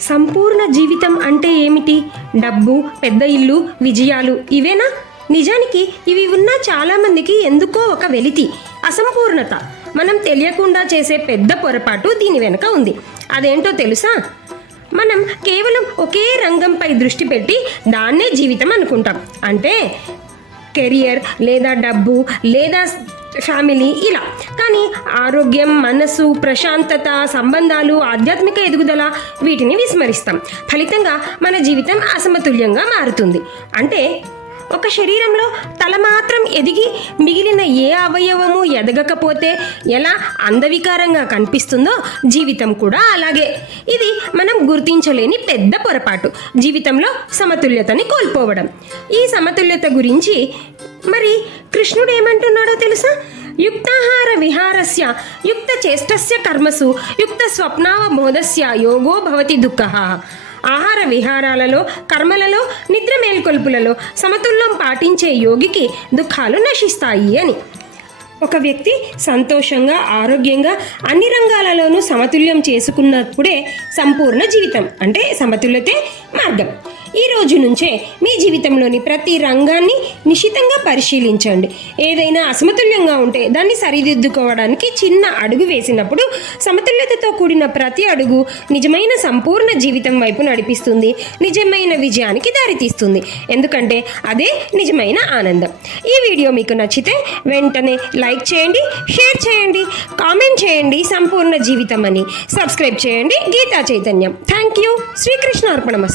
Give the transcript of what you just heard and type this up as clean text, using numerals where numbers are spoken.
సంపూర్ణ జీవితం అంటే ఏమిటి? డబ్బు, పెద్ద ఇల్లు, విజయాలు ఇవేనా? నిజానికి ఇవి ఉన్న చాలామందికి ఎందుకో ఒక వెలితి, అసంపూర్ణత. మనం తెలియకుండా చేసే పెద్ద పొరపాటు దీని వెనుక ఉంది. అదేంటో తెలుసా? మనం కేవలం ఒకే రంగంపై దృష్టి పెట్టి దాన్నే జీవితం అనుకుంటాం. అంటే కెరియర్ లేదా డబ్బు లేదా ఫ్యామిలీ ఇలా. కానీ ఆరోగ్యం, మనసు, ప్రశాంతత, సంబంధాలు, ఆధ్యాత్మిక ఎదుగుదల వీటిని విస్మరిస్తాం. ఫలితంగా మన జీవితం అసమతుల్యంగా మారుతుంది. అంటే ఒక శరీరంలో తల మాత్రం ఎదిగి మిగిలిన ఏ అవయవము ఎదగకపోతే ఎలా అందవికారంగా కనిపిస్తుందో జీవితం కూడా అలాగే. ఇది మనం గుర్తించలేని పెద్ద పొరపాటు, జీవితంలో సమతుల్యతని కోల్పోవడం. ఈ సమతుల్యత గురించి మరి కృష్ణుడు ఏమంటున్నాడో తెలుసా? యుక్తాహార విహారస్య యుక్త చేష్టస్య కర్మసు యుక్త స్వప్నావబోధస్య యోగో భవతి దుఃఖః. ఆహార విహారాలలో, కర్మలలో, నిద్ర మేల్కొల్పులలో సమతుల్యం పాటించే యోగికి దుఃఖాలు నశిస్తాయి అని. ఒక వ్యక్తి సంతోషంగా, ఆరోగ్యంగా అన్ని రంగాలలోనూ సమతుల్యం చేసుకున్నప్పుడే సంపూర్ణ జీవితం అంటే సమతుల్యతే మార్గం. ఈ రోజు నుంచే మీ జీవితంలోని ప్రతి రంగాన్ని నిశితంగా పరిశీలించండి. ఏదైనా అసమతుల్యంగా ఉంటే దాన్ని సరిదిద్దుకోవడానికి చిన్న అడుగు వేసినప్పుడు సమతుల్యతతో కూడిన ప్రతి అడుగు నిజమైన సంపూర్ణ జీవితం వైపు నడిపిస్తుంది, నిజమైన విజయానికి దారితీస్తుంది. ఎందుకంటే అదే నిజమైన ఆనందం. ఈ వీడియో మీకు నచ్చితే వెంటనే లైక్ చేయండి, షేర్ చేయండి, కామెంట్ చేయండి సంపూర్ణ జీవితం అని. సబ్స్క్రైబ్ చేయండి గీతా చైతన్యం. Thank you. శ్రీకృష్ణ అర్పణమస్తు.